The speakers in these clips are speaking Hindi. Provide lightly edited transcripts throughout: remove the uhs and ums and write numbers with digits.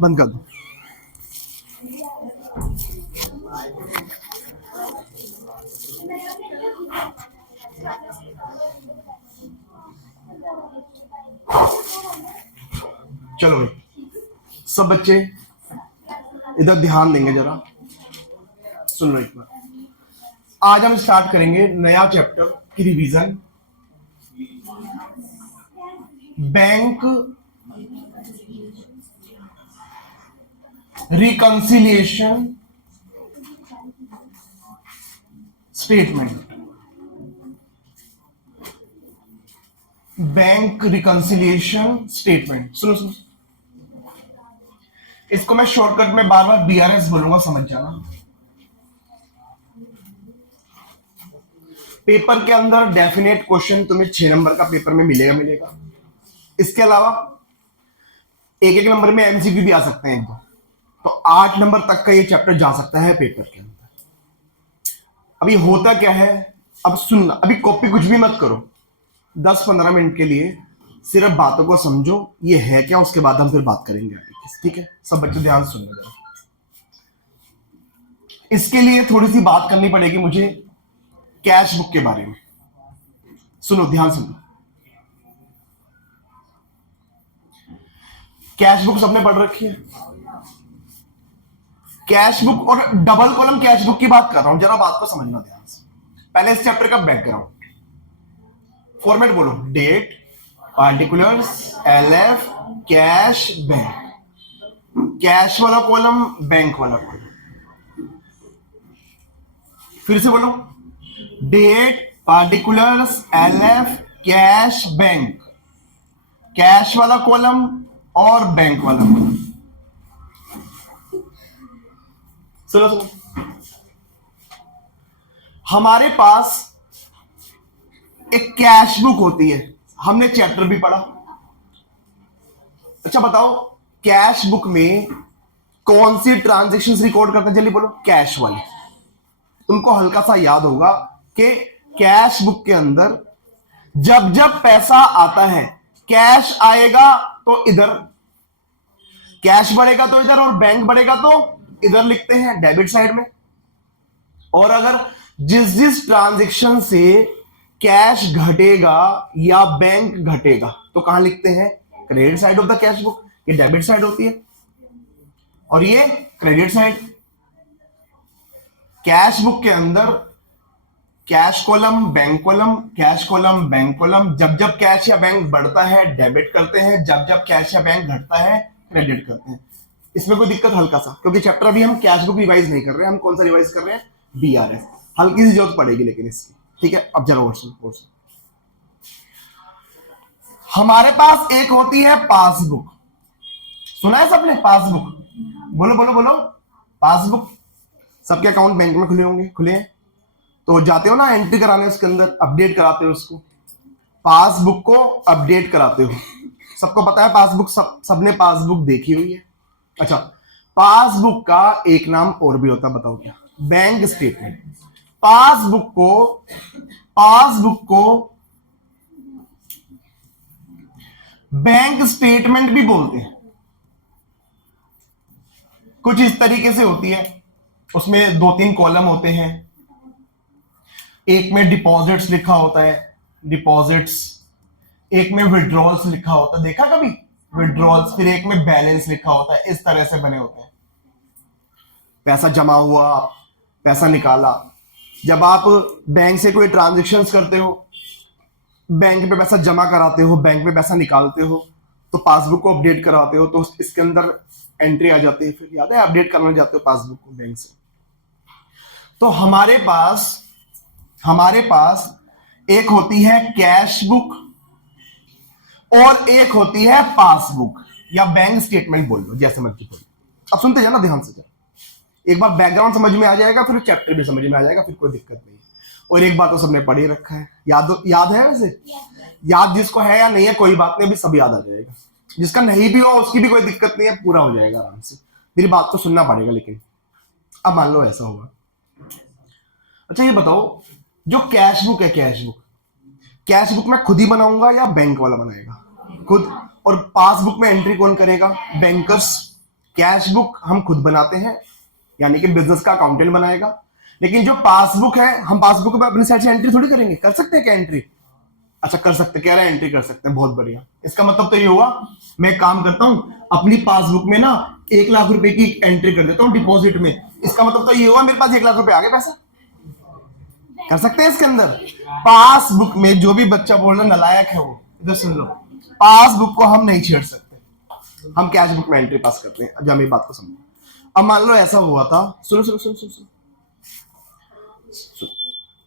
बंद कर दो। चलो भाई सब बच्चे इधर ध्यान देंगे, जरा सुन लो एक बार। आज हम स्टार्ट करेंगे नया चैप्टर की revision, bank reconciliation statement. Bank reconciliation statement, सुनो सुनो, इसको मैं शॉर्टकट में बार बार बीआरएस बोलूंगा, समझ जाना। पेपर के अंदर डेफिनेट क्वेश्चन तुम्हें 6 नंबर का पेपर में मिलेगा। इसके अलावा एक नंबर में एमसीक्यू भी आ सकते हैं एक दो, तो 8 नंबर तक का ये चैप्टर जा सकता है पेपर के अंदर। अभी होता क्या है, अब सुनना, अभी कॉपी कुछ भी मत करो, 10-15 मिनट के लिए सिर्फ बातों को समझो ये है क्या, उसके बाद हम फिर बात करेंगे आगे, ठीक है। सब बच्चे ध्यान सुनना जरा। इसके लिए थोड़ी सी बात करनी पड़ेगी मुझे कैश बुक के बारे में। सुनो, ध्यान सुनो। कैश बुक सबने पढ़ रखी है। कैश बुक और डबल कॉलम कैश बुक की बात कर रहा हूं, जरा बात को समझना ध्यान से। पहले इस चैप्टर का बैकग्राउंड फॉर्मेट बोलो, date, particulars, LF, cash, bank. Cash वाला कॉलम, बैंक वाला कॉलम। फिर से बोलो, date, particulars, LF, cash, bank. Cash वाला कॉलम और बैंक वाला कॉलम। सुनो सुनो, हमारे पास एक कैश बुक होती है, हमने चैप्टर भी पढ़ा। अच्छा बताओ, कैश बुक में कौन सी ट्रांजैक्शंस रिकॉर्ड करते हैं, जल्दी बोलो। कैश वाली। तुमको हल्का सा याद होगा कि कैश बुक के अंदर जब जब पैसा आता है, कैश आएगा तो इधर, कैश बढ़ेगा तो इधर, और बैंक बढ़ेगा तो इधर लिखते हैं डेबिट साइड में। और अगर जिस जिस ट्रांजैक्शन से कैश घटेगा या बैंक घटेगा तो कहां लिखते हैं, credit side of the cash book. ये डेबिट साइड होती है और ये क्रेडिट साइड। कैश बुक के अंदर cash column, bank column, cash column, bank column. जब जब कैश या बैंक बढ़ता है डेबिट करते हैं, जब जब कैश या बैंक घटता है क्रेडिट करते हैं। इसमें कोई दिक्कत हल्का सा, क्योंकि चैप्टर अभी हम कैश बुक रिवाइज नहीं कर रहे हैं, हम कौन सा रिवाइज कर रहे हैं, बीआरएस। हल्की सी जरूरत पड़ेगी लेकिन इसकी, ठीक है। अब जरा और सुन, हमारे पास एक होती है पासबुक। सुना है सबने पासबुक? बोलो बोलो बोलो, पासबुक। सबके अकाउंट बैंक में खुले होंगे, खुले हैं तो जाते हो ना एंट्री कराने, उसके अंदर अपडेट कराते हो उसको, पासबुक को अपडेट कराते हो। सबको पता है पासबुक, सबने पासबुक देखी हुई है। अच्छा, पासबुक का एक नाम और भी होता है, बताओ क्या? Bank statement. पासबुक को बैंक स्टेटमेंट भी बोलते हैं। कुछ इस तरीके से होती है, उसमें 2-3 कॉलम होते हैं। एक में डिपॉजिट्स लिखा होता है, डिपॉजिट्स। एक में विड्रॉल्स लिखा होता है, देखा कभी विड्रॉल्स? फिर एक में बैलेंस लिखा होता है। इस तरह से बने होते हैं। पैसा जमा हुआ, पैसा निकाला। जब आप बैंक से कोई ट्रांजैक्शंस करते हो, बैंक पे पैसा जमा कराते हो, बैंक में पैसा निकालते हो, तो पासबुक को अपडेट कराते हो, तो इसके अंदर एंट्री आ जाती है। फिर याद है, अपडेट करना जाते हो पासबुक को बैंक से। तो हमारे पास एक होती है कैश बुक और एक होती है पासबुक, या बैंक स्टेटमेंट बोल लो, जैसे मर्जी बोल लो। अब सुनते जाना ध्यान से, एक बार बैकग्राउंड समझ में आ जाएगा, फिर चैप्टर भी समझ में आ जाएगा, फिर कोई दिक्कत नहीं। और एक बात तो सबने पढ़ ही रखा है, याद है वैसे? याद जिसको है या नहीं है कोई बात नहीं, अभी सब याद आ जाएगा। जिसका नहीं भी हो उसकी भी कोई दिक्कत नहीं है, पूरा हो जाएगा आराम से। मेरी बात तो सुनना पड़ेगा। लेकिन अब मान लो ऐसा होगा, अच्छा ये बताओ, जो कैश बुक है, कैश बुक मैं खुद ही बनाऊंगा या बैंक वाला बनाएगा? खुद। और पासबुक में एंट्री कौन करेगा? बैंकर्स। कैश बुक हम खुद बनाते हैं, यानी कि बिजनेस का अकाउंटेंट बनाएगा। लेकिन जो पासबुक है, हम पासबुक में अपनी साइड से एंट्री थोड़ी करेंगे। कर सकते हैं क्या एंट्री? अच्छा कर सकते, कह रहे हैं एंट्री कर सकते हैं, बहुत बढ़िया। इसका मतलब तो ये हुआ, मैं एक काम करता हूं, अपनी पासबुक में ना 1 लाख रुपए की एंट्री कर देता हूं डिपॉजिट में। इसका मतलब तो ये हुआ, मेरे पास 1 लाख रुपए आ गए पैसा। कर सकते हैं इसके अंदर। पासबुक में जो भी बच्चा बोल रहा नलायक है वो इधर सुन लो, पासबुक को हम नहीं छेड़ सकते, हम कैश बुक में एंट्री पास करते हैं। अब मेरी बात को समझो। अब मान लो ऐसा हुआ था, सुनो सुनो सुनो सुनो, सुनो।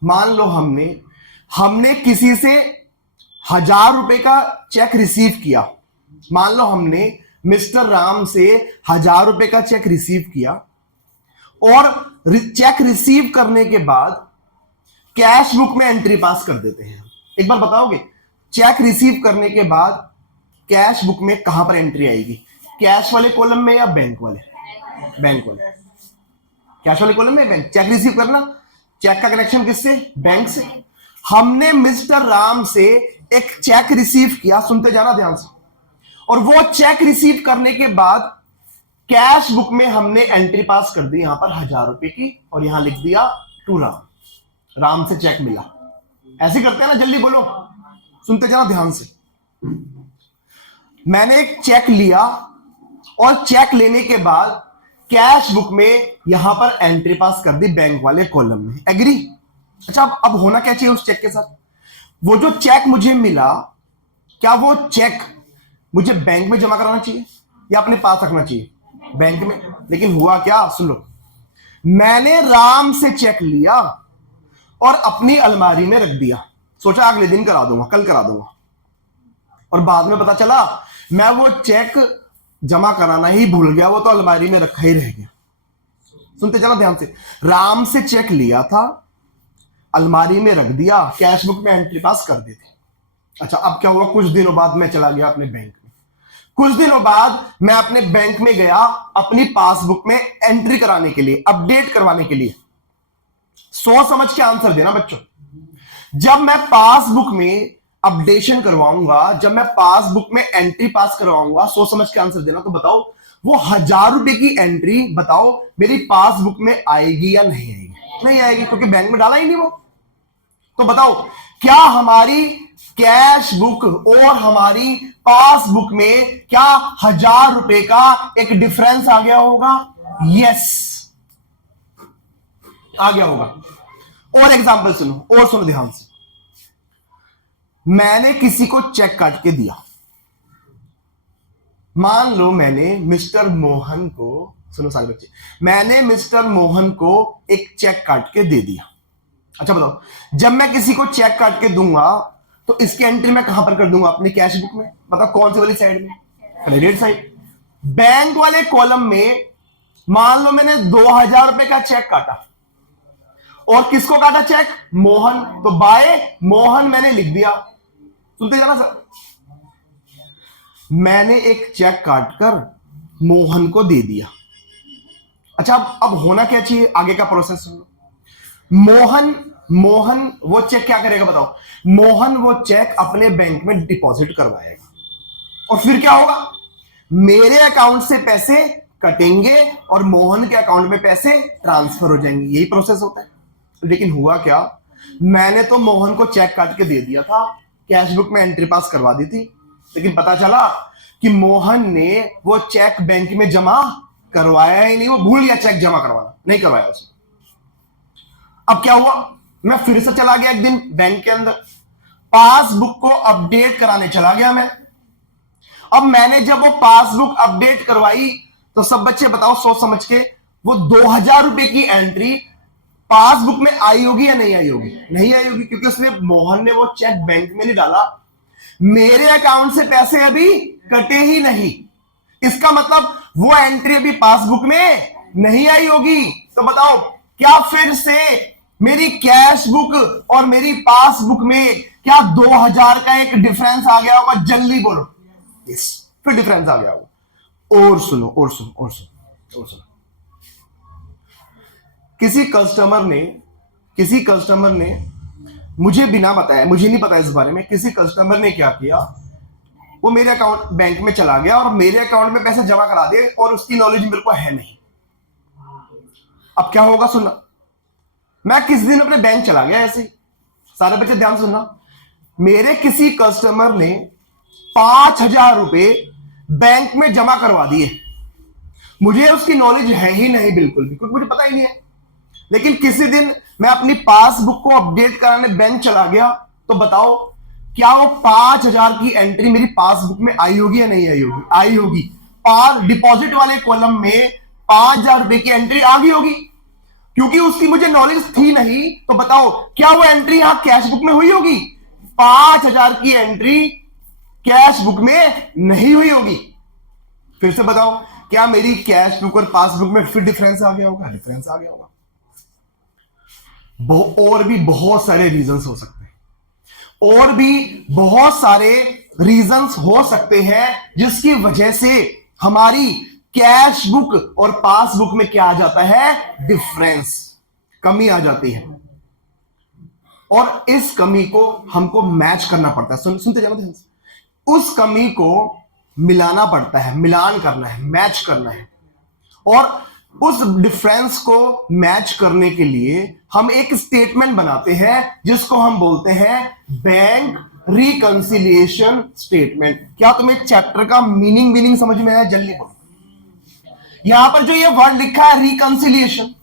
मान लो हमने किसी से 1,000 रुपए का चेक रिसीव किया। मान लो हमने मिस्टर राम से 1,000 रुपए का चेक रिसीव किया, और चेक रिसीव करने के बाद कैश बुक में एंट्री पास कर देते हैं। एक बार बताओगे, चेक रिसीव करने के बाद कैश बुक में कहां पर एंट्री आएगी? कैश वाले कॉलम में या बैंक वाले? बैंक वाले। कैश वाले कॉलम में, बैंक। चेक रिसीव करना, चेक का कनेक्शन किससे? बैंक से। हमने मिस्टर राम से एक चेक रिसीव किया, सुनते जाना ध्यान से, और वो चेक रिसीव करने के बाद कैश बुक में हमने एंट्री पास कर दी, यहां पर 1,000 रुपए की, और यहां लिख दिया टू राम। राम से चेक मिला। ऐसे करते हैं ना, जल्दी बोलो, सुनते जाना ध्यान से। मैंने एक चेक लिया, और चेक लेने के बाद कैश बुक में यहां पर एंट्री पास कर दी बैंक वाले कॉलम में। एग्री? अच्छा अब होना क्या चाहिए उस चेक के साथ? वो जो चेक मुझे मिला, क्या वो चेक मुझे बैंक में जमा कराना चाहिए या अपने पास रखना चाहिए? बैंक में। लेकिन हुआ क्या, सुन लो, मैंने राम से चेक लिया और अपनी अलमारी में रख दिया, सोचा अगले दिन करा दूंगा, कल करा दूंगा, और बाद में पता चला मैं वो चेक जमा कराना ही भूल गया, वो तो अलमारी में रखा ही रह गया। सुनते चला ध्यान से, राम से चेक लिया था, अलमारी में रख दिया, कैश बुक में एंट्री पास कर देते। अच्छा अब क्या हुआ, कुछ दिनों बाद मैं चला गया अपने बैंक में। कुछ दिनों बाद मैं अपने बैंक में गया अपनी पासबुक में एंट्री कराने के लिए, अपडेट करवाने के लिए। सोच समझ के आंसर देना बच्चों। जब मैं पासबुक में अपडेशन करवाऊंगा, जब मैं पासबुक में एंट्री पास करवाऊंगा, सोच समझ के आंसर देना। तो बताओ वो 1,000 रुपए की एंट्री, बताओ मेरी पासबुक में आएगी या नहीं आएगी? नहीं आएगी, क्योंकि बैंक में डाला ही नहीं वो। तो बताओ क्या हमारी कैश बुक और हमारी पासबुक में क्या 1,000 रुपए का एक डिफरेंस आ गया होगा? यस, आ गया होगा। और एग्जांपल सुनो, और सुनो ध्यान से। मैंने किसी को चेक काट के दिया। मान लो मैंने मिस्टर मोहन को, सुनो सारे बच्चे, मैंने मिस्टर मोहन को एक चेक काट के दे दिया। अच्छा बताओ, जब मैं किसी को चेक काट के दूंगा तो इसकी एंट्री मैं कहां पर कर दूंगा? अपनी कैश बुक में। बताओ कौन सी वाली साइड में? Credit side. बैंक वाले कॉलम में मान लो मैंने 2,000 रुपए का चेक काटा, और किसको काटा चेक? मोहन। तो बाय मोहन मैंने लिख दिया। सुनते जाना सर, मैंने एक चेक काटकर मोहन को दे दिया। अच्छा अब होना क्या चाहिए, आगे का प्रोसेस सुनो। मोहन वो चेक क्या करेगा बताओ? मोहन वो चेक अपने बैंक में डिपॉजिट करवाएगा, और फिर क्या होगा? मेरे अकाउंट से पैसे कटेंगे और मोहन के अकाउंट में पैसे ट्रांसफर हो जाएंगे। यही प्रोसेस होता है। लेकिन हुआ क्या, मैंने तो मोहन को चेक काट के दे दिया था, कैश बुक में एंट्री पास करवा दी थी, लेकिन पता चला कि मोहन ने वो चेक बैंक में जमा करवाया ही नहीं, वो भूल गया चेक जमा करवाना, नहीं करवाया उसने। अब क्या हुआ, मैं फिर से चला गया एक दिन बैंक के अंदर, पासबुक को अपडेट कराने चला गया मैं। अब मैंने जब वो पासबुक अपडेट करवाई तो सब बच्चे बताओ सोच समझ के, वो 2,000 रुपए की एंट्री पासबुक में आई होगी या नहीं आई होगी? नहीं आई होगी, क्योंकि उसने, मोहन ने वो चेक बैंक में नहीं डाला, मेरे अकाउंट से पैसे अभी कटे ही नहीं। इसका मतलब वो एंट्री अभी पासबुक में नहीं आई होगी। तो बताओ क्या फिर से मेरी कैश बुक और मेरी पासबुक में क्या 2,000 का एक डिफरेंस आ गया होगा? जल्दी बोलो। यस, फिर डिफरेंस आ गया होगा। और सुनो, और सुनो, और सुनो, किसी कस्टमर ने मुझे बिना बताया, मुझे नहीं पता इस बारे में, किसी कस्टमर ने क्या किया, वो मेरे अकाउंट बैंक में चला गया और मेरे अकाउंट में पैसे जमा करा दिए और उसकी नॉलेज मेरे को है नहीं। अब क्या होगा सुनना, मैं किस दिन अपने बैंक चला गया ऐसे ही, सारे बच्चे ध्यान सुनना, मेरे किसी कस्टमर ने 5,000 रुपए बैंक में जमा करवा दिए, मुझे उसकी नॉलेज है ही नहीं बिल्कुल भी, क्योंकि मुझे पता ही नहीं है। लेकिन किसी दिन मैं अपनी पासबुक को अपडेट कराने बैंक चला गया, तो बताओ क्या वो 5,000 की एंट्री मेरी पासबुक में आई होगी या नहीं आई होगी? आई होगी। पास डिपॉजिट वाले कॉलम में 5,000 रुपए की एंट्री आ गई होगी, क्योंकि उसकी मुझे नॉलेज थी नहीं। तो बताओ क्या वो एंट्री यहां कैश बुक में हुई होगी? 5,000 की एंट्री कैश बुक में नहीं हुई होगी। फिर से बताओ क्या मेरी कैश बुक और पासबुक में फिर डिफरेंस आ गया होगा? डिफरेंस आ गया होगा। और भी बहुत सारे रीजंस हो सकते हैं, और भी बहुत सारे रीजंस हो सकते हैं जिसकी वजह से हमारी कैश बुक और पासबुक में क्या आ जाता है? डिफरेंस, कमी आ जाती है। और इस कमी को हमको मैच करना पड़ता है। सुनते जाओ ध्यान से। उस कमी को मिलाना पड़ता है, मिलान करना है, मैच करना है। और उस डिफरेंस को मैच करने के लिए हम एक स्टेटमेंट बनाते हैं जिसको हम बोलते हैं बैंक रिकंसिलिएशन स्टेटमेंट। क्या तुम्हें चैप्टर का मीनिंग समझ में आया? जल्दी बोलो। यहां पर जो ये वर्ड लिखा है reconciliation,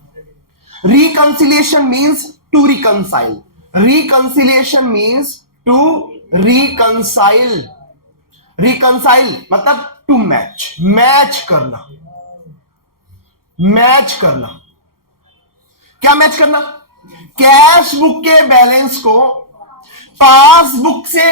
reconciliation means to reconcile, reconciliation means to reconcile, reconcile मतलब टू मैच, मैच करना, मैच करना। क्या मैच करना? कैश बुक के बैलेंस को पासबुक से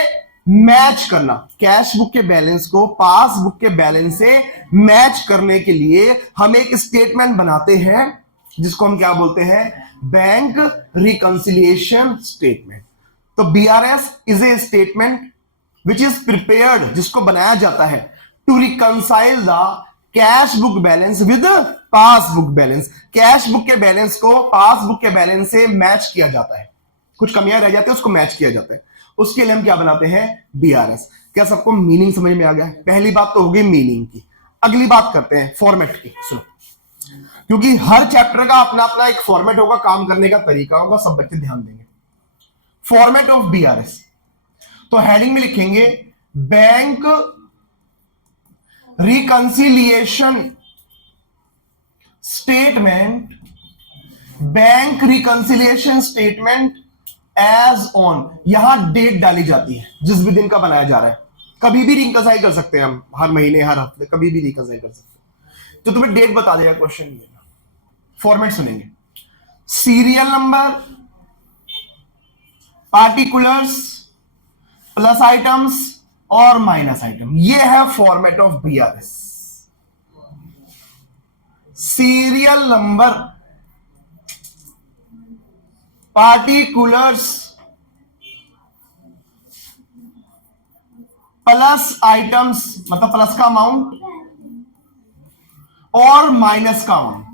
मैच करना, कैश बुक के बैलेंस को पासबुक के बैलेंस से मैच करने के लिए हम एक स्टेटमेंट बनाते हैं जिसको हम क्या बोलते हैं? Bank reconciliation statement. तो BRS is a statement which is prepared, जिसको बनाया जाता है to reconcile the cash book balance with passbook balance. Cash book के बैलेंस को पासबुक के बैलेंस से मैच किया जाता है, कुछ कमियां रह जाती है उसको मैच किया जाता है, उसके लिए हम क्या बनाते हैं? बीआरएस। क्या सबको मीनिंग समझ में आ गया? पहली बात तो होगी मीनिंग की। अगली बात करते हैं फॉर्मेट की। सुनो, क्योंकि हर चैप्टर का अपना अपना एक फॉर्मेट होगा, काम करने का तरीका होगा, सब बच्चे ध्यान देंगे। फॉर्मेट ऑफ बीआरएस, तो हेडिंग में लिखेंगे bank reconciliation statement, bank reconciliation statement as on. यहां डेट डाली जाती है जिस भी दिन का बनाया जा रहा है। कभी भी रिकंसाइल कर सकते हैं हम, हर महीने हर हफ्ते कभी भी रिकंसाइल कर सकते हैं। तो तुम्हें डेट बता देगा क्वेश्चन में। फॉर्मेट सुनेंगे, serial number, particulars, plus items और माइनस आइटम। ये है format of BRS. Serial number, particulars, plus items मतलब प्लस का अमाउंट और माइनस का अमाउंट।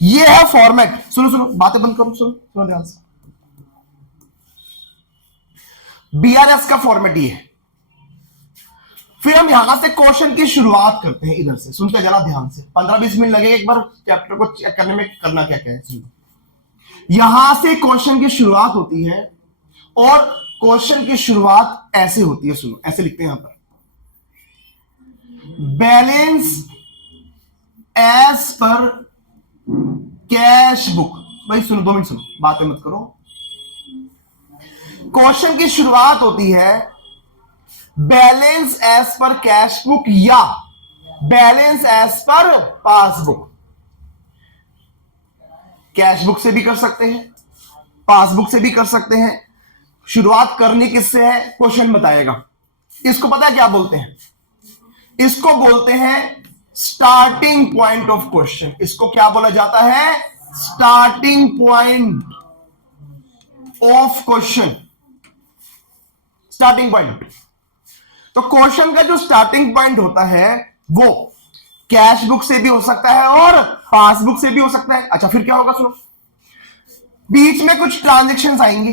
ये है फॉर्मेट। सुनो सुनो, बातें बंद करो, सुनो सुनो ध्यान से। बीआरएस का फॉर्मेट ये है। फिर हम यहां से क्वेश्चन की शुरुआत करते हैं। इधर से सुनते जाना ध्यान से, 15-20 मिनट लगेगा एक बार चैप्टर को चेक करने में। करना क्या क्या है सुनो। यहां से क्वेश्चन की शुरुआत होती है और क्वेश्चन की शुरुआत ऐसे होती है। सुनो, ऐसे लिखते हैं यहां पर, balance as per cash book. भाई सुनो, 2 मिनट सुनो, बातें मत करो। क्वेश्चन की शुरुआत होती है balance as per cash book या balance as per passbook. Cash book से भी कर सकते हैं, पासबुक से भी कर सकते हैं। शुरुआत करनी किससे है? क्वेश्चन बताएगा। इसको पता है क्या बोलते हैं? इसको बोलते हैं स्टार्टिंग पॉइंट ऑफ क्वेश्चन। इसको क्या बोला जाता है? Starting point of question, starting point. तो क्वेश्चन का जो स्टार्टिंग पॉइंट होता है वो कैश बुक से भी हो सकता है और पासबुक से भी हो सकता है। अच्छा फिर क्या होगा सुनो, बीच में कुछ ट्रांजेक्शन आएंगी,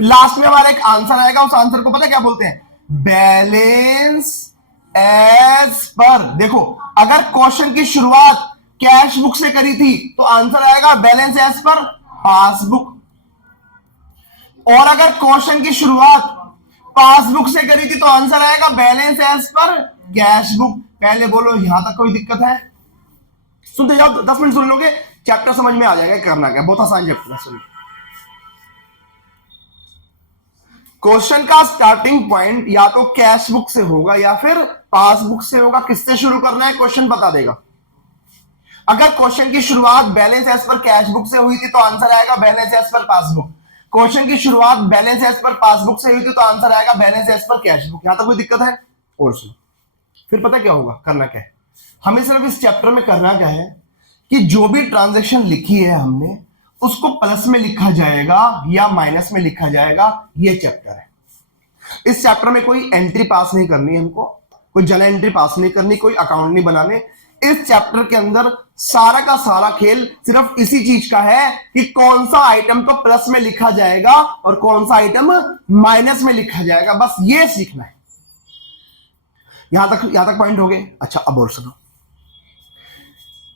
लास्ट में हमारा एक आंसर आएगा, उस आंसर को पता क्या बोलते हैं, बैलेंस एज पर। देखो अगर क्वेश्चन की शुरुआत कैश बुक से करी थी तो आंसर आएगा बैलेंस एज पर पासबुक, और अगर क्वेश्चन की शुरुआत पासबुक से करी थी तो आंसर आएगा balance as per cash book. पहले बोलो यहां तक कोई दिक्कत है? सुनते जाओ, 10 मिनट सुन लोगे चैप्टर समझ में आ जाएगा करना क्या, बहुत आसान चैप्टर है। सुन, क्वेश्चन का स्टार्टिंग पॉइंट या तो कैश बुक से होगा या फिर पासबुक से होगा। किससे शुरू करना है क्वेश्चन बता देगा। अगर क्वेश्चन की शुरुआत balance as per cash book से हुई थी तो आंसर आएगा balance as per passbook. Question की शुरुआत बैलेंस एज पर पासबुक से हुई थी तो आंसर आएगा balance as per cash book. यहां तक कोई दिक्कत है? और सुनो फिर पता क्या होगा, करना क्या है, हमें सिर्फ इस चैप्टर में करना क्या है कि जो भी ट्रांजैक्शन लिखी है हमने उसको प्लस में लिखा जाएगा या माइनस में लिखा जाएगा। ये चैप्टर है। इस चैप्टर में कोई एंट्री पास नहीं करनी है हमको, कोई जर्नल एंट्री पास नहीं करनी, कोई अकाउंट नहीं बनाने। इस चैप्टर के अंदर सारा का सारा खेल सिर्फ इसी चीज का है कि कौन सा आइटम को प्लस में लिखा जाएगा और कौन सा आइटम माइनस में लिखा जाएगा, बस ये सीखना है। यहां तक पॉइंट हो गए। अच्छा अब और सुनो,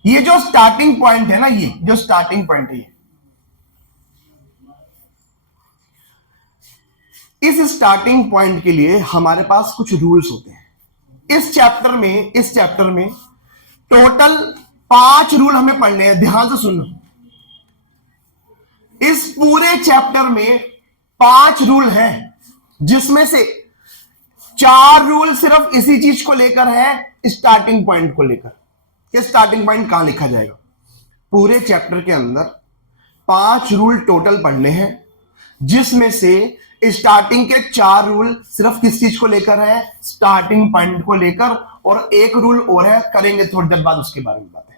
ये जो स्टार्टिंग पॉइंट है ना, ये जो स्टार्टिंग पॉइंट है, इस स्टार्टिंग पॉइंट के लिए हमारे पास कुछ रूल्स होते हैं। इस चैप्टर में टोटल 5 रूल हमें पढ़ने हैं। ध्यान से सुनो, इस पूरे चैप्टर में 5 रूल हैं, जिसमें से 4 रूल सिर्फ इसी चीज को लेकर है, स्टार्टिंग पॉइंट को लेकर कि स्टार्टिंग पॉइंट कहां लिखा जाएगा। पूरे चैप्टर के अंदर 5 रूल टोटल पढ़ने हैं, जिसमें से स्टार्टिंग के 4 रूल सिर्फ किस चीज को लेकर है, स्टार्टिंग पॉइंट को लेकर, और एक रूल और है, करेंगे थोड़ी देर बाद उसके बारे में बातें।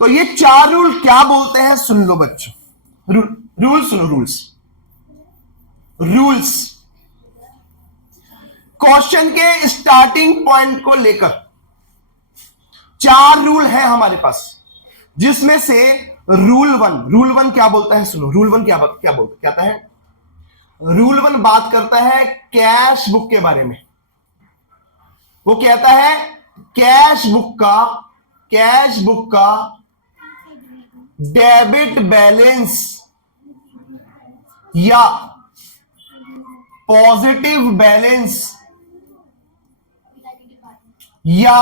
तो ये 4 रूल क्या बोलते हैं सुन लो बच्चों। रूल सुनो, रूल्स क्वेश्चन के स्टार्टिंग पॉइंट को लेकर 4 रूल है हमारे पास, जिसमें से रूल वन क्या बोलता है सुनो। रूल वन क्या कहता है? रूल 1 बात करता है कैश बुक के बारे में। वो कहता है कैश बुक का डेबिट बैलेंस या पॉजिटिव बैलेंस या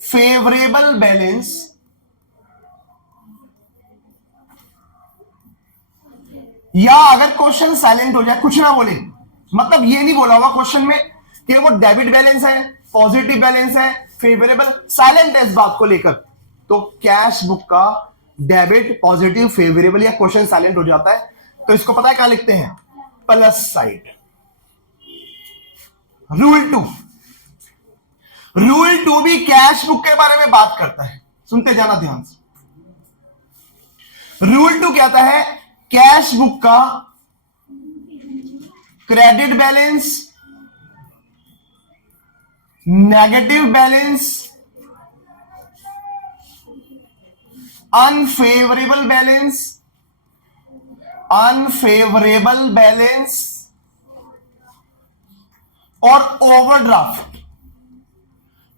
फेवरेबल बैलेंस या अगर क्वेश्चन साइलेंट हो जाए, कुछ ना बोले, मतलब ये नहीं बोला हुआ क्वेश्चन में कि वो डेबिट बैलेंस है, पॉजिटिव बैलेंस है, फेवरेबल, साइलेंट है इस बात को लेकर, तो कैश बुक का डेबिट, पॉजिटिव, फेवरेबल या क्वेश्चन साइलेंट हो जाता है तो इसको पता है क्या लिखते हैं, प्लस साइड। रूल टू भी कैश बुक के बारे में बात करता है, सुनते जाना ध्यान से। रूल 2 कहता है कैश बुक का credit balance, negative balance, unfavourable balance और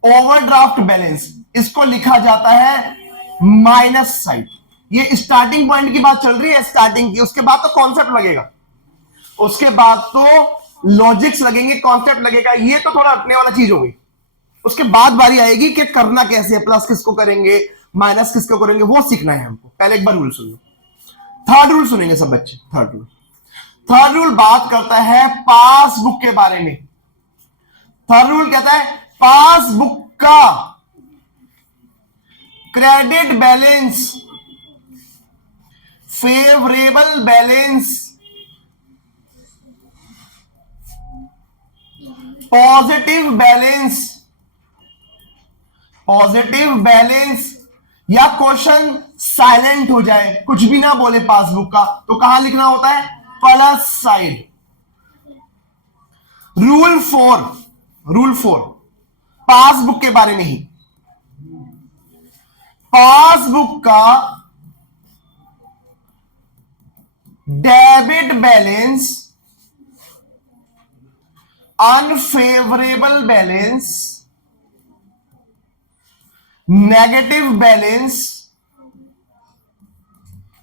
ओवरड्राफ्ट बैलेंस, इसको लिखा जाता है माइनस साइड। ये स्टार्टिंग पॉइंट की बात चल रही है, स्टार्टिंग की। उसके बाद तो कॉन्सेप्ट लगेगा, उसके बाद तो लॉजिक्स लगेंगे, कॉन्सेप्ट लगेगा, ये तो थोड़ा हटने वाला चीज हो गई। उसके बाद बारी आएगी कि करना कैसे है, प्लस किसको करेंगे, माइनस किसको करेंगे, वो सीखना है हमको। पहले एक बार रूल सुन लो। थर्ड रूल सुनेंगे सब बच्चे। थर्ड रूल बात करता है पासबुक के बारे में। थर्ड रूल कहता है पासबुक का credit balance, favourable balance, positive balance या क्वेश्चन साइलेंट हो जाए, कुछ भी ना बोले पासबुक का, तो कहां लिखना होता है, प्लस साइड। रूल 4 पासबुक के बारे में ही। पासबुक का debit balance, unfavourable balance, negative balance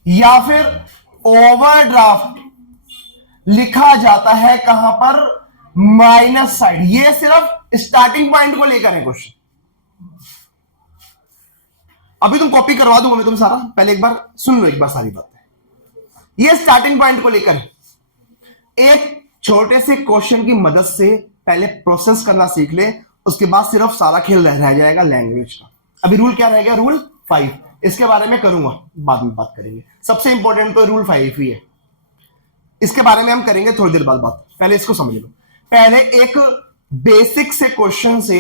या फिर ओवरड्राफ्ट लिखा जाता है कहां पर? Minus side. ये सिर्फ स्टार्टिंग पॉइंट को लेकर है क्वेश्चन। अभी तुम कॉपी करवा दूंगा मैं तुम सारा, पहले एक बार सुन लो एक बार सारी बातें। ये स्टार्टिंग पॉइंट को लेकर है। एक छोटे से क्वेश्चन की मदद से पहले प्रोसेस करना सीख ले, उसके बाद सिर्फ सारा खेल रह जाएगा लैंग्वेज का। अभी रूल क्या रह गया? रूल 5। इसके बारे में करूंगा, बाद में बात करेंगे। सबसे इंपॉर्टेंट तो रूल 5 ही है, इसके बारे में हम करेंगे थोड़ी देर बाद बात। पहले इसको समझ लो। पहले एक बेसिक से क्वेश्चन से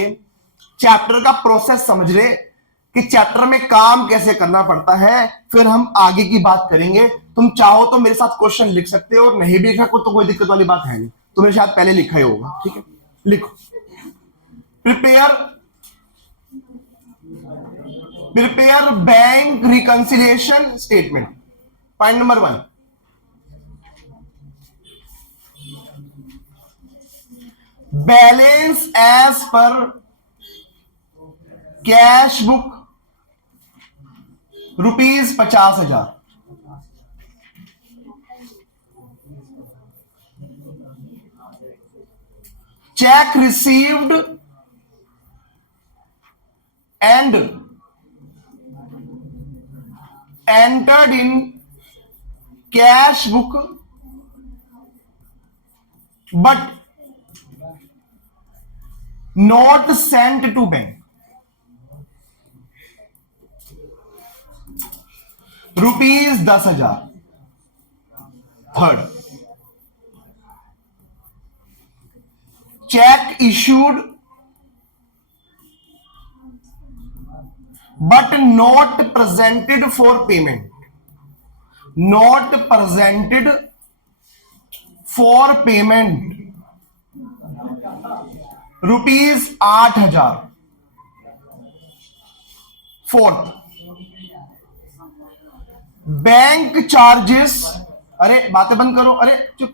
चैप्टर का प्रोसेस समझ ले कि चैप्टर में काम कैसे करना पड़ता है, फिर हम आगे की बात करेंगे। तुम चाहो तो मेरे साथ क्वेश्चन लिख सकते हो, और नहीं भी लिखा तो कोई दिक्कत वाली बात है नहीं। तुम्हें शायद पहले लिखा ही होगा, ठीक है? लिखो। Prepare bank reconciliation statement. Point number 1, balance as per cash book ₹50,000। Cheque received and entered in cash book but not sent to bank, ₹10,000। Third, check issued but not presented for payment, not presented for payment, ₹8,000। Fourth, bank charges, अरे बातें बंद करो, अरे चुप।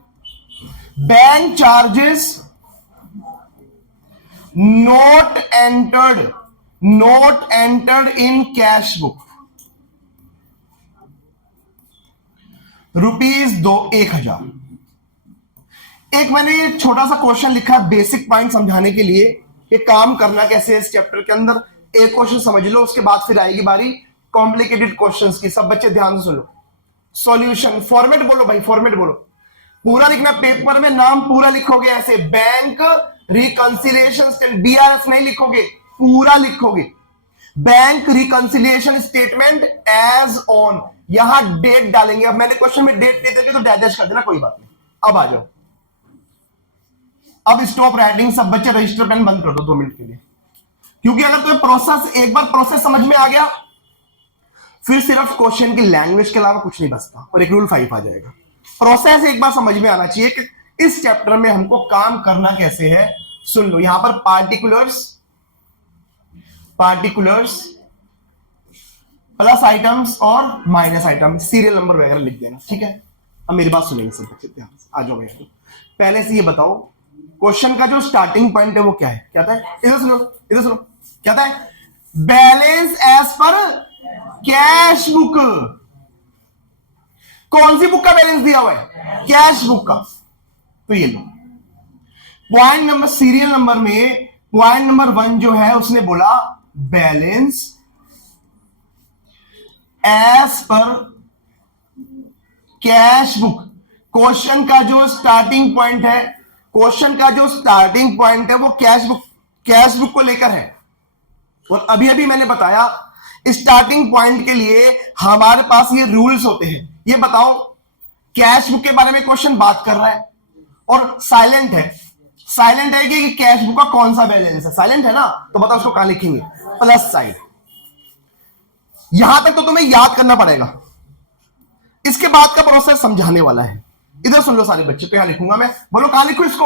Bank charges not entered in cash book, ₹1,000। एक मैंने ये छोटा सा क्वेश्चन लिखा है बेसिक पॉइंट समझाने के लिए कि काम करना कैसे है इस चैप्टर के अंदर। एक क्वेश्चन समझ लो, उसके बाद फिर आएगी बारी कॉम्प्लिकेटेड क्वेश्चंस की। सब बच्चे ध्यान से सुनो। सॉल्यूशन, फॉर्मेट बोलो भाई, फॉर्मेट बोलो। पूरा लिखना, पेपर में नाम पूरा लिखोगे ऐसे, बैंक रिकंसिलिएशन, BRS नहीं लिखोगे, पूरा लिखोगे। Bank reconciliation statement as on, यहां डेट डालेंगे। अब मैंने क्वेश्चन में डेट नहीं देगी तो डैश कर देना, कोई बात नहीं। अब आ जाओ, अब स्टॉप राइटिंग। सब बच्चे रजिस्टर पेन बंद कर दो 2 मिनट के लिए, क्योंकि अगर तुम्हें प्रोसेस, एक बार प्रोसेस समझ में आ गया, फिर सिर्फ क्वेश्चन की लैंग्वेज के अलावा कुछ नहीं बचता, और एक रूल 5 आ जाएगा। प्रोसेस एक बार समझ में आना चाहिए कि इस चैप्टर में हमको काम करना कैसे है। सुन लो, यहां पर पार्टिकुलर्स प्लस आइटम्स और माइनस आइटम, सीरियल नंबर वगैरह लिख देना, ठीक है? अब मेरी बात सुनेंगे सब बच्चे ध्यान से, आ जाओ भैया। पहले से ये बताओ, क्वेश्चन का जो स्टार्टिंग पॉइंट है वो क्या है? क्या था? इधर सुनो, इधर सुनो। क्या था? Balance as per cash book. कौन सी बुक का बैलेंस दिया हुआ है? कैश बुक का। तो ये लो पॉइंट नंबर, सीरियल नंबर में पॉइंट नंबर 1 जो है उसने बोला balance as per cash book. Question का जो स्टार्टिंग पॉइंट है, क्वेश्चन का जो स्टार्टिंग पॉइंट है वो कैश बुक को लेकर है। और अभी अभी मैंने बताया स्टार्टिंग पॉइंट के लिए हमारे पास ये रूल्स होते हैं। ये बताओ, कैश बुक के बारे में क्वेश्चन बात कर रहा है और साइलेंट है। साइलेंट है कि कैश बुक का कौन सा बैलेंस है? साइलेंट है ना, तो बताओ उसको कहां लिखेंगे? Plus side. यहां तक तो तुम्हें याद करना पड़ेगा, इसके बाद का प्रोसेस समझाने वाला है। इधर सुन लो सारे बच्चे, तो यहां लिखूंगा मैं, बोलो कहां लिखूं इसको?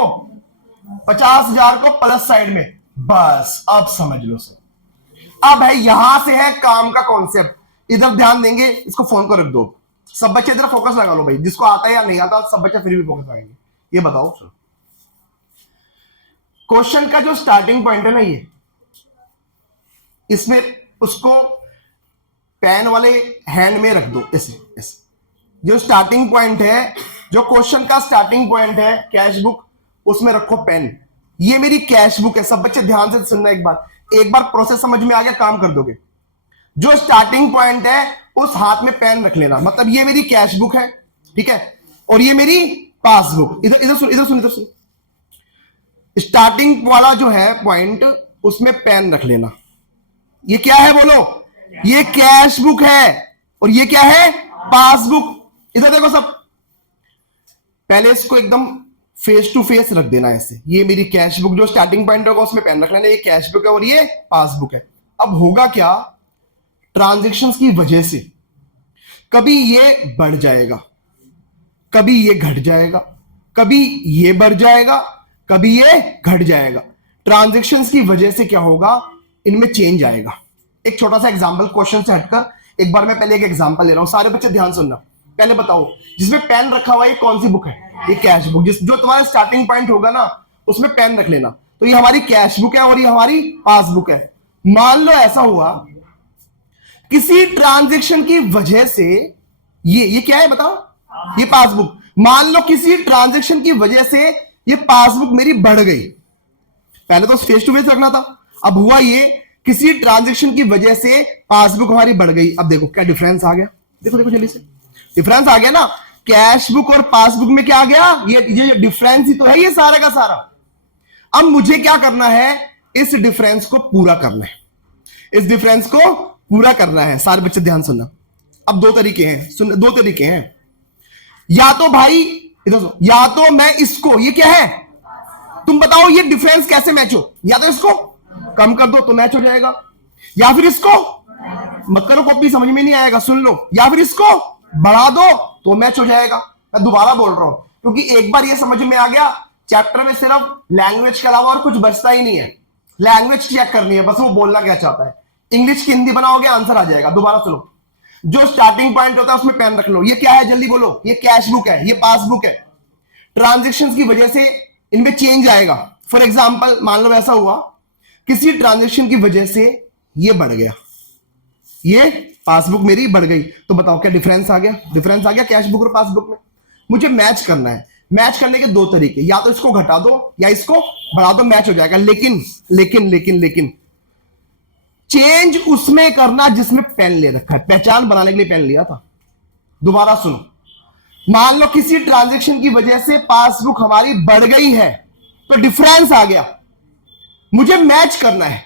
50,000 को प्लस साइड में, बस अब समझ लो सर। अब है यहां से है काम का कॉन्सेप्ट, इधर ध्यान देंगे, इसको फोन को रख दो, सब बच्चे इधर फोकस लगा लो भाई, जिसको आता है या नहीं आता सब बच्चे फिर भी फोकस लगाएंगे। ये बताओ सर, क्वेश्चन का जो स्टार्टिंग पॉइंट है ना, ये इसमें उसको पेन वाले हैंड में रख दो, ऐसे ऐसे। जो स्टार्टिंग पॉइंट है, जो क्वेश्चन का स्टार्टिंग पॉइंट है कैश बुक, उसमें रखो पेन। ये मेरी कैश बुक है, सब बच्चे ध्यान से सुनना, एक बार प्रोसेस समझ में आ गया काम कर दोगे। जो स्टार्टिंग पॉइंट है उस हाथ में पेन रख लेना, मतलब ये मेरी कैश बुक है, ठीक है, और ये मेरी पासबुक। इधर इधर सुन, इधर सुन, इधर सुन। स्टार्टिंग वाला जो है पॉइंट, उसमें पेन रख लेना। ये क्या है बोलो? ये कैश बुक है, और ये क्या है? पासबुक। इधर देखो सब, पहले इसको एकदम फेस टू फेस रख देना ऐसे। ये मेरी कैश बुक, जो स्टार्टिंग पॉइंट होगा उसमें पेन रख लेना, ये कैश बुक है और ये पासबुक है। अब होगा क्या, ट्रांजैक्शंस की वजह से कभी ये बढ़ जाएगा, कभी ये घट जाएगा, कभी ये बढ़ जाएगा, कभी ये घट जाएगा। ट्रांजैक्शंस की वजह से क्या होगा, इनमें चेंज आएगा। एक छोटा सा एग्जांपल क्वेश्चन से हटकर एक बार मैं पहले एक एग्जांपल ले रहा हूं, सारे बच्चे ध्यान सुनना। पहले बताओ, जिसमें पेन रखा हुआ है ये कौन सी बुक है? ये कैश बुक। जो तुम्हारा स्टार्टिंग पॉइंट होगा ना, उसमें पेन रख लेना। तो ये हमारी कैश बुक है और ये हमारी पासबुक है। मान लो ऐसा हुआ, किसी ट्रांजैक्शन की वजह से ये क्या है बताओ? ये पासबुक। मान लो किसी ट्रांजैक्शन की वजह से ये पासबुक मेरी बढ़ गई। पहले तो फेस टू फेस रखना था, अब हुआ ये किसी ट्रांजैक्शन की वजह से पासबुक हमारी बढ़ गई। अब देखो क्या डिफरेंस आ गया, देखो देखो जल्दी से, डिफरेंस आ गया ना। कैश बुक और पासबुक में क्या आ गया, ये डिफरेंस ही तो है ये सारा का सारा। अब मुझे क्या करना है, इस डिफरेंस को पूरा करना है, इस डिफरेंस को पूरा करना है। सारे बच्चे ध्यान सुनना। अब दो तरीके हैं, सुन, दो तरीके हैं। या तो भाई इधर सुनो, या तो मैं इसको, ये क्या है, तुम बताओ ये डिफरेंस कैसे मैच हो? या तो इसको कम कर दो तो मैच हो जाएगा, या फिर इसको मत करो, कॉपी समझ में नहीं आएगा, सुन लो, या फिर इसको बढ़ा दो तो मैच हो जाएगा। मैं दोबारा बोल रहा हूं क्योंकि एक बार ये समझ में आ गया, चैप्टर में सिर्फ लैंग्वेज के अलावा और कुछ बचता ही नहीं है। लैंग्वेज चेक करनी है बस, वो बोलना क्या चाहता है। इंग्लिश की हिंदी बनाओगे आंसर आ जाएगा। दोबारा सुनो, जो स्टार्टिंग पॉइंट होता है उसमें पेन रख लो। ये क्या है जल्दी बोलो? ये कैश बुक है, ये पासबुक है। ट्रांजेक्शन की वजह से इनमें चेंज आएगा। फॉर एग्जाम्पल मान लो ऐसा हुआ, किसी ट्रांजेक्शन की वजह से ये बढ़ गया, ये पासबुक मेरी बढ़ गई, तो बताओ क्या डिफरेंस आ गया? डिफरेंस आ गया कैश बुक और पासबुक में। मुझे मैच करना है, मैच करने के दो तरीके, या तो इसको घटा दो या इसको बढ़ा दो, मैच हो जाएगा। लेकिन लेकिन लेकिन लेकिन चेंज उसमें करना जिसमें पेन ले रखा है, पहचान बनाने के लिए पेन लिया था। दोबारा सुनो, मान लो किसी ट्रांजैक्शन की वजह से पासबुक हमारी बढ़ गई है, तो डिफरेंस आ गया। मुझे मैच करना है,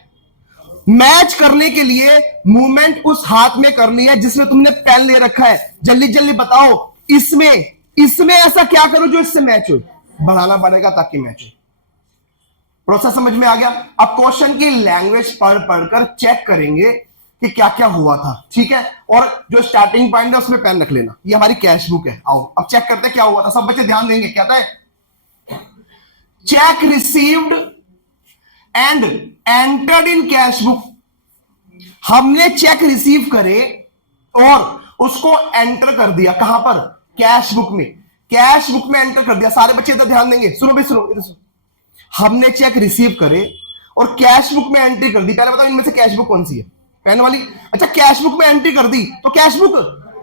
मैच करने के लिए मूवमेंट उस हाथ में करनी है जिसमें तुमने पेन ले रखा है। जल्दी जल्दी बताओ, इसमें इसमें ऐसा क्या करो जो इससे मैच हो? बढ़ाना पड़ेगा ताकि मैच हो। प्रोसेस समझ में आ गया? अब क्वेश्चन की लैंग्वेज पढ़ पढ़कर चेक करेंगे कि क्या क्या हुआ था, ठीक है। और जो स्टार्टिंग पॉइंट है उसमें पेन रख लेना। ये हमारी कैश बुक है। आओ अब चेक करते हैं क्या हुआ था। सब बच्चे ध्यान देंगे, क्या था? Check received and entered in cash book. हमने चेक रिसीव करे और उसको एंटर कर दिया, कहां पर? कैश बुक में। कैश बुक में एंटर कर दिया। सारे बच्चे इधर ध्यान देंगे, सुनो भाई सुनो, इधर सुनो। हमने चेक रिसीव करे और कैश बुक में एंट्री कर दी। पहले बताओ इनमें से कैश बुक कौन सी है? पेन वाली। अच्छा, कैश बुक में एंट्री कर दी तो कैश बुक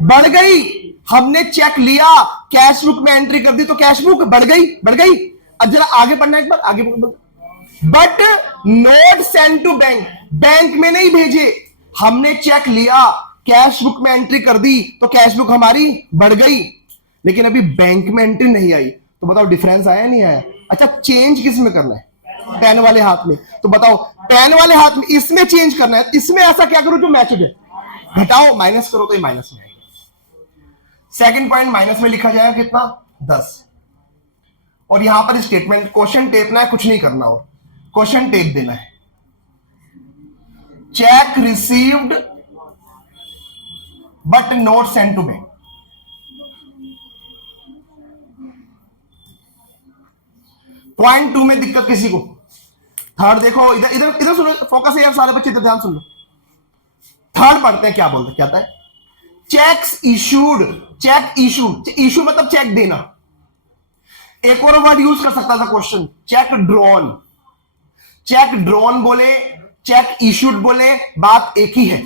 बढ़ गई। हमने चेक लिया, कैश बुक में एंट्री कर दी तो कैश बुक बढ़ गई, बढ़ गई। अब जरा आगे पढ़ना, एक बार आगे पढ़ना। But not send to bank, bank में नहीं भेजे। हमने चेक लिया, कैश बुक में एंट्री कर दी तो कैश बुक हमारी बढ़ गई, लेकिन अभी बैंक में एंट्री नहीं आई। तो बताओ डिफरेंस आया नहीं आया? अच्छा, चेंज किस में करना है? पेन वाले हाथ में। तो बताओ पेन वाले हाथ में इसमें चेंज करना है, इसमें ऐसा क्या करो जो मैच हो जाए? घटाओ, माइनस करो तो ये माइनस में आएगा। सेकंड पॉइंट माइनस में लिखा जाएगा कितना? 10। और यहां पर स्टेटमेंट क्वेश्चन टेपना है, कुछ नहीं करना, और क्वेश्चन टेप देना है। Cheque received but not send to bank. .2 में दिक्कत किसी को? थर्ड देखो, इधर इधर इधर सुनो, फोकस है यार सारे बच्चे, इधर ध्यान सुन लो। थर्ड पढ़ते हैं, क्या बोलते हैं, क्या आता है? Cheques issued, cheque issued, issue मतलब चेक देना। एक और वर्ड यूज कर सकता था question, cheque drawn. Cheque drawn बोले, चेक इशूड बोले, बात एक ही है।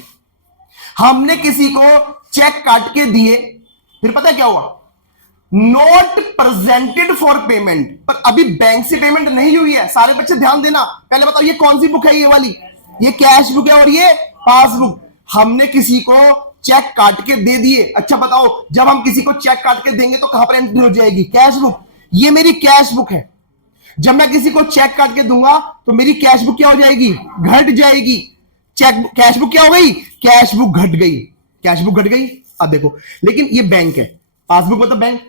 हमने किसी को चेक काट के दिए, फिर पता है क्या हुआ? नोट प्रेजेंटेड फॉर पेमेंट, पर अभी बैंक से पेमेंट नहीं हुई है। सारे बच्चे ध्यान देना, पहले बताओ ये कौन सी बुक है? ये वाली, ये कैश बुक है और ये पासबुक। हमने किसी को चेक काट के दे दिए। अच्छा बताओ, जब हम किसी को चेक काट के देंगे तो कहां पर एंट्री हो जाएगी? Cash book. ये मेरी कैश बुक है। जब मैं किसी को चेक काट के दूंगा तो मेरी कैश बुक क्या हो जाएगी? घट जाएगी। चेक कैश बुक क्या हो गई? कैश बुक घट गई। कैश बुक घट गई। अब देखो, लेकिन ये बैंक है, पासबुक मतलब बैंक।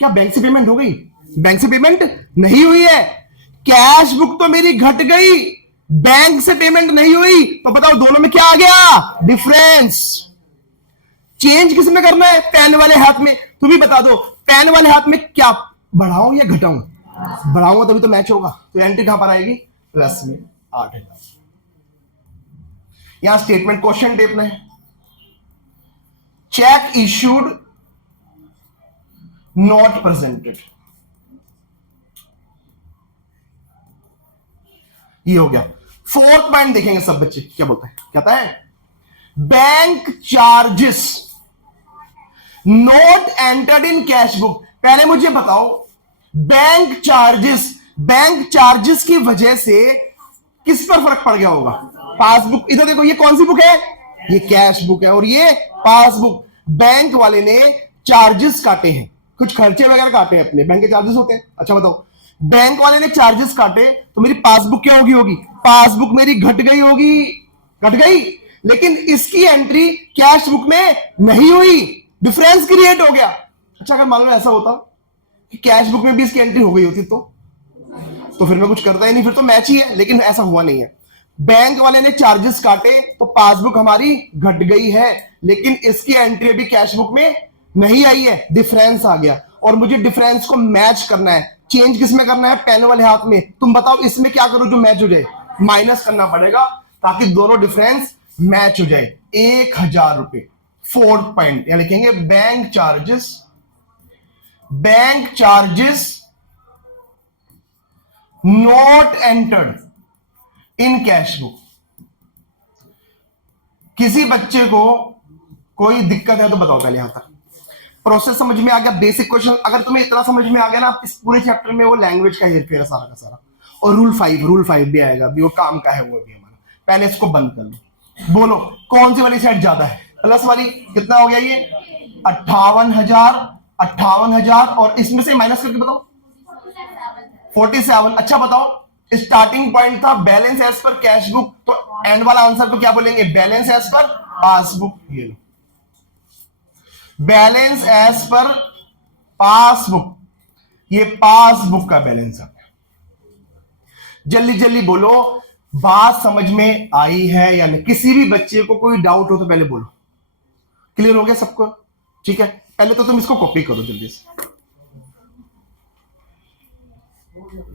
क्या बैंक से पेमेंट हो गई? बैंक से पेमेंट नहीं हुई है। कैश बुक तो मेरी घट गई, बैंक से पेमेंट नहीं हुई। तो बताओ दोनों में क्या आ गया? डिफरेंस। चेंज किस में करना है? पेन वाले हाथ में। तुम ही बता दो, पेन वाले हाथ में क्या बढ़ाऊं या घटाऊं? बढ़ाऊंगा तभी तो मैच होगा। तो एंट्री कहां पर आएगी? प्लस में 8,000। यहां स्टेटमेंट क्वेश्चन टेप में है, चेक इश्यूड नॉट प्रेजेंटेड। ये हो गया। फोर्थ पॉइंट देखेंगे सब बच्चे, क्या बोलते हैं, कहता है bank charges note entered in cash book. पहले मुझे बताओ, बैंक चार्जेस की वजह से किस पर फर्क पड़ गया होगा? पासबुक। इधर देखो, ये कौन सी बुक है? ये कैश बुक है और ये पासबुक। बैंक वाले ने चार्जेस काटे हैं, कुछ खर्चे वगैरह काटे हैं अपने, बैंक के चार्जेस होते हैं। अच्छा बताओ, बैंक वाले ने चार्जेस काटे तो मेरी पासबुक क्या होगी? पासबुक मेरी घट गई होगी, घट गई। लेकिन इसकी एंट्री कैश बुक में नहीं हुई, डिफरेंस क्रिएट हो गया। अच्छा, अगर मान लो ऐसा होता कि कैश बुक में भी इसकी एंट्री हो गई होती तो फिर मैं कुछ करता ही नहीं, फिर तो मैच ही है। लेकिन ऐसा हुआ नहीं है। बैंक वाले ने चार्जेस काटे तो पासबुक हमारी घट गई है, लेकिन इसकी एंट्री अभी कैश बुक में नहीं आई है, डिफरेंस आ गया। और मुझे डिफरेंस को मैच करना है। चेंज किस में करना है? पेन वाले हाथ में। तुम बताओ इसमें क्या करो जो मैच हो जाए? माइनस करना पड़ेगा ताकि दोनों डिफरेंस मैच हो जाए। 1,000 रुपए। फोर्थ पॉइंट यहां लिखेंगे, bank charges not entered in cash book. किसी बच्चे को कोई दिक्कत है तो बताओ पहले, यहां तक प्रोसेस समझ में आ गया? बेसिक क्वेश्चन अगर तुम्हें इतना समझ में आ गया ना, इस पूरे चैप्टर में वो लैंग्वेज का हेरफेर है सारा का सारा। और रूल 5 भी आएगा, भी वो काम का है, वो भी हमारा। पहले इसको बंद कर लो। बोलो कौन सी वाली साइड ज्यादा है? प्लस वाली। कितना हो गया ये? 58,000। और इसमें से माइनस करके बताओ, 47। अच्छा बताओ, स्टार्टिंग पॉइंट था balance as per cash book, तो एंड वाला आंसर को क्या बोलेंगे? Balance as per passbook. ये लो, बैलेंस एज पर पासबुक, ये पासबुक का बैलेंस है। जल्दी जल्दी बोलो, बात समझ में आई है या नहीं? किसी भी बच्चे को कोई डाउट हो तो पहले बोलो। क्लियर हो गया सबको? ठीक है, पहले तो तुम इसको कॉपी करो जल्दी से।